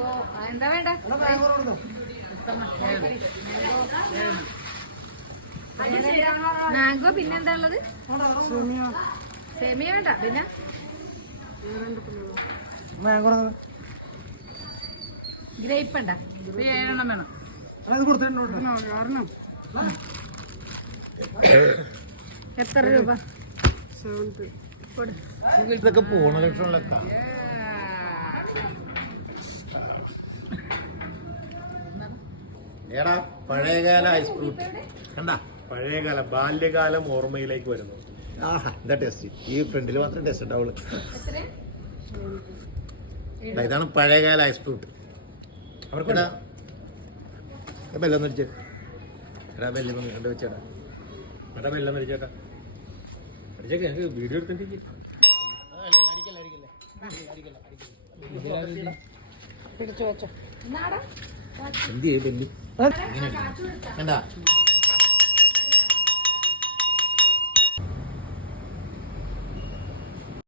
Mango എന്താ വേണ്ട? Mango പിന്നെന്താ ഉള്ളത്? സേമിയ വേണ്ട. പിന്നെ ഗ്രേപ്പ് വേണ്ട. 7 വേണം. എത്ര രൂപ? ഇതൊക്കെ പോണ ലക്ഷണമൊക്കെ ഏടാ പഴയകാല ഐസ് ഫ്രൂട്ട് കണ്ടാ, പഴയകാല ബാല്യകാലം ഓർമ്മയിലേക്ക് വരുന്നു. ആഹാ എന്താ ടേസ്റ്റ്. ഈ ഫ്രണ്ടിൽ മാത്രം ടേസ്റ്റ് ഉണ്ടാവുള്ളൂ. ഇതാണ് പഴയകാല ഐസ് ഫ്രൂട്ട്. അവർക്ക് ബെല്ലൊന്നും അടിച്ചേ. എടാ ബെല്ലൊന്നും കണ്ടു വെച്ചേടാ. അതാ എല്ലാം മരിച്ചേട്ടാ. അടിച്ചേക്ക് ഞങ്ങൾക്ക് വീഡിയോ എടുത്തിട്ട് പിടിച്ചു വെച്ചോ. എന്ത് ചെയ്യും ബെല്ലി കണ്ടാ